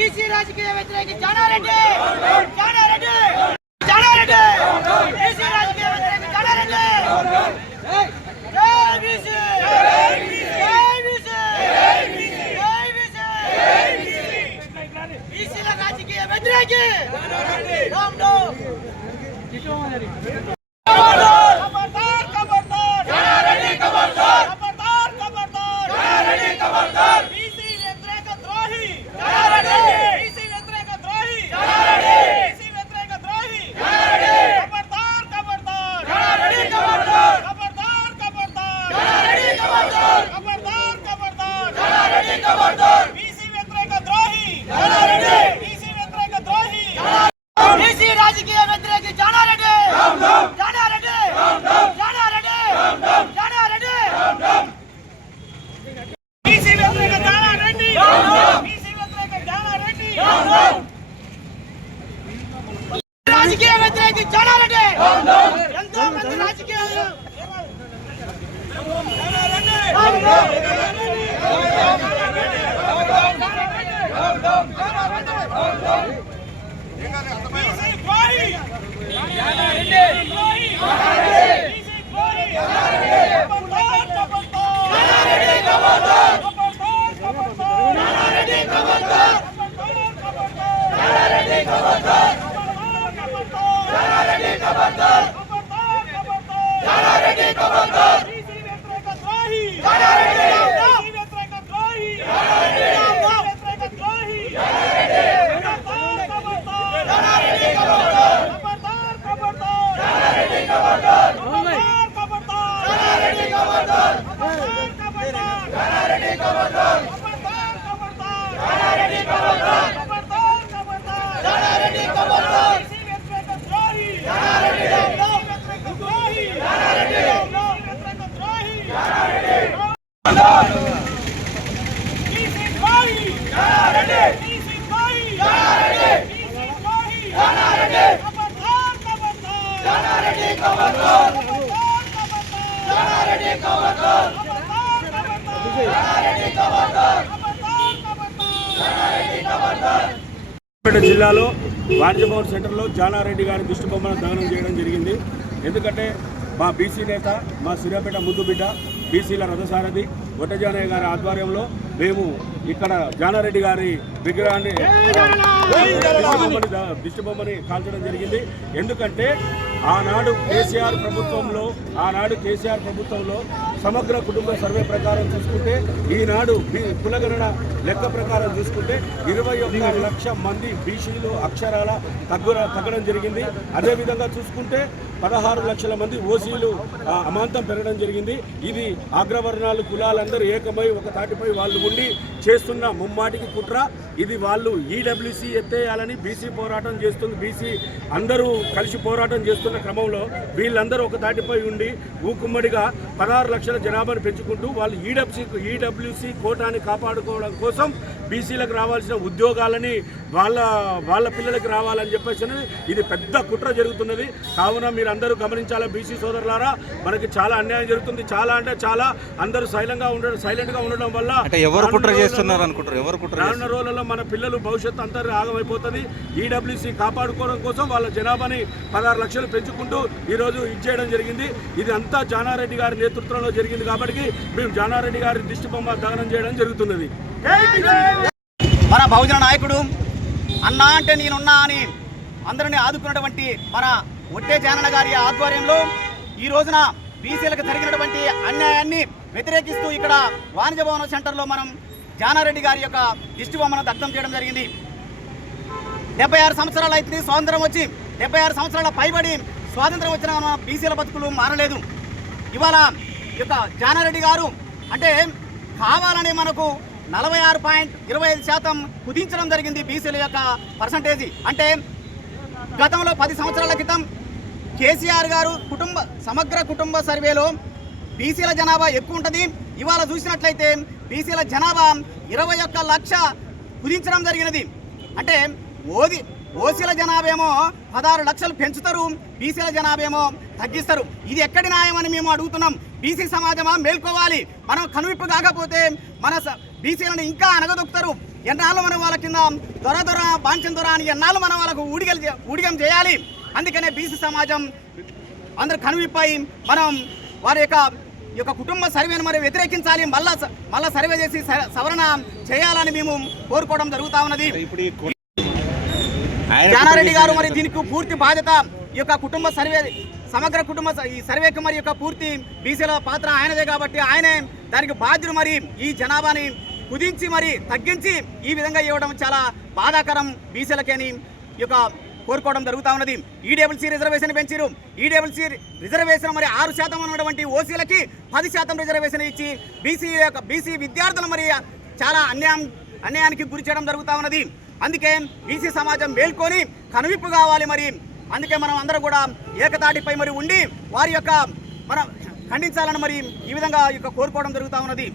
BC రాజకీయ వ్యతిరేకి Jana Reddy Jana Reddy Jana Reddy BC రాజకీయ వ్యతిరేకి జానారెడ్డి జై బీసీ జై బీసీ జై బీసీ బీసీల రాజకీయ వ్యతిరేకి రామ్ రామ్ खबरदार खबरदार जानारेड्डी खबरदार खबरदार खबरदार जानारेड्डी खबरदार बीसी व्यतिरेक द्रोही जानारेड्डी बीसी व्यतिरेक द्रोही जानारेड्डी बीसी व्यतिरेक द्रोही जानारेड्डी खबरदार खबरदार जानारेड्डी खबरदार खबरदार खबरदार जानारेड्डी खबरदार खबरदार खबरदार जानारेड्डी खबरदार बीसी व्यतिरेक द्रोही जानारेड्डी बीसी व्यतिरेक द्रोही बीसी राजकीय व्यतिरेक जानारेड्डी जानारेड्डी जानारेड्डी जानारेड्डी बीसी व्यतिरेक जानारेड्डी बीसी व्यतिरेक जानारेड्डी राजकीय व्यतिरेक जानारेड्डी ఎంతో మంది రాజకీయ జిల్లాలో వాణిజ్య భవన్ సెంటర్లో జానారెడ్డి గారి దిష్టి బొమ్మను దహనం చేయడం జరిగింది. ఎందుకంటే మా బీసీ నేత, మా సూర్యాపేట ముద్దు బిడ్డ, బీసీల రథసారథి ఒట్టజానయ్య గారి ఆధ్వర్యంలో మేము ఇక్కడ జానారెడ్డి గారి విగ్రహాన్ని దిష్టి బొమ్మని కాల్చడం జరిగింది. ఎందుకంటే ఆనాడు కేసీఆర్ ప్రభుత్వంలో సమగ్ర కుటుంబ సర్వే ప్రకారం చూసుకుంటే, ఈనాడు కులగణన లెక్క ప్రకారం చూసుకుంటే 21 లక్షల మంది బీసీలు అక్షరాల తగ్గడం జరిగింది. అదేవిధంగా చూసుకుంటే 16 లక్షల మంది ఓసీలు అమాంతం పెరగడం జరిగింది. ఇది అగ్రవర్ణాలు కులాలందరూ ఏకమై ఒక తాటిపై వాళ్ళు ఉండి చేస్తున్న ముమ్మాటికి కుట్ర. ఇది వాళ్ళు ఈడబ్ల్యూసీ ఎత్తేయాలని బీసీ పోరాటం చేస్తుంది. బీసీ అందరూ కలిసి పోరాటం చేస్తున్న క్రమంలో వీళ్ళందరూ ఒక తాటిపై ఉండి ఊకుమ్మడిగా 16 లక్షల జనాభాను పెంచుకుంటూ వాళ్ళు ఈడబ్ల్యూసీ కోటాని కాపాడుకోవడం కోసం బీసీలకు రావాల్సిన ఉద్యోగాలని వాళ్ళ పిల్లలకి రావాలని చెప్పేసి ఇది పెద్ద కుట్ర జరుగుతున్నది. కావున మీరు అందరూ గమనించాలా బీసీ సోదరులారా, మనకి చాలా అన్యాయం జరుగుతుంది. చాలా అంటే చాలా అందరూ సైలెంట్గా ఉండడం వల్ల ఎవరు కుట్ర చేస్తున్నారు అనుకుంటారు. రానున్న రోజుల్లో మన పిల్లలు భవిష్యత్తు అంతా ఆగమైపోతుంది. ఈడబ్ల్యూసీ కాపాడుకోవడం కోసం వాళ్ళ జనాభాని 16 లక్షలు పెంచుకుంటూ ఈరోజు ఇచ్చేయడం జరిగింది. ఇది అంతా జానారెడ్డి గారి నేతృత్వంలో జరిగింది కాబట్టి మేము జానారెడ్డి గారి దిష్టి బొమ్మ దహనం చేయడం జరుగుతున్నది. మన బహుజన నాయకుడు అన్నా అంటే నేనున్నా అని అందరినీ ఆదుకున్నటువంటి మన ఒట్టే జానన్న గారి ఆధ్వర్యంలో ఈ రోజున బీసీలకు జరిగినటువంటి అన్యాయాన్ని వ్యతిరేకిస్తూ ఇక్కడ వాణిజ్య భవన సెంటర్లో మనం జానారెడ్డి గారి యొక్క దిష్టి బొమ్మను దగ్ధం చేయడం జరిగింది. 76 సంవత్సరాలు అయితే స్వాతంత్రం వచ్చి 76 సంవత్సరాల పైబడి స్వాతంత్రం వచ్చిన మన బీసీల బతుకులు మారలేదు. ఇవాళ ఈ యొక్క జానారెడ్డి గారు అంటే కావాలని మనకు 46.25% కుదించడం జరిగింది బీసీల యొక్క పర్సంటేజీ. అంటే గతంలో 10 సంవత్సరాల క్రితం కేసీఆర్ గారు సమగ్ర కుటుంబ సర్వేలో బీసీల జనాభా ఎక్కువ ఉంటుంది. ఇవాళ చూసినట్లయితే బీసీల జనాభా 21 లక్ష కుదించడం జరిగినది. అంటే ఓసీల జనాభా ఏమో 16 లక్షలు పెంచుతారు, బీసీల జనాభా ఏమో తగ్గిస్తారు. ఇది ఎక్కడి న్యాయమని మేము అడుగుతున్నాం. బీసీ సమాజమా మేల్కోవాలి. మనం కనువిప్పు కాకపోతే మన బీసీలను ఇంకా అనగదొక్కుతారు. ఎన్నాళ్ళు మనం వాళ్ళ కింద దొర బాంచం దొర అని ఎన్నాళ్ళు మనం వాళ్ళకు ఊడిగం చేయాలి. అందుకనే బీసీ సమాజం అందరూ కనువిప్పై మనం వారి యొక్క కుటుంబ సర్వేను మరి వ్యతిరేకించాలి, మళ్ళా సర్వే చేసి సవరణ చేయాలని మేము కోరుకోవడం జరుగుతా ఉన్నది. జానారెడ్డి గారు మరి దీనికి పూర్తి బాధ్యత, ఈ యొక్క కుటుంబ సర్వే సమగ్ర కుటుంబ ఈ సర్వేకి మరి యొక్క పూర్తి బీసీల పాత్ర ఆయనదే కాబట్టి ఆయనే దానికి బాధ్యులు. మరి ఈ జనాభాని కుదించి మరి తగ్గించి ఈ విధంగా ఇవ్వడం చాలా బాధాకరం బీసీలకేని ఈ యొక్క కోరుకోవడం జరుగుతూ ఉన్నది. ఈడబ్ల్యూసీ రిజర్వేషన్ పెంచారు. ఈడబ్ల్యూసీ రిజర్వేషన్ మరి 6% ఉన్నటువంటి ఓసీలకి 10% రిజర్వేషన్ ఇచ్చి బీసీ విద్యార్థులు మరి చాలా అన్యాయానికి గురి చేయడం జరుగుతూ ఉన్నది. అందుకే బీసీ సమాజం మేల్కొని కనువిప్పు కావాలి. మరి అందుకే మనం అందరూ కూడా ఏకతాటిపై మరి ఉండి వారి యొక్క మనం ఖండించాలని మరి ఈ విధంగా కోరుకోవడం జరుగుతూ ఉన్నది.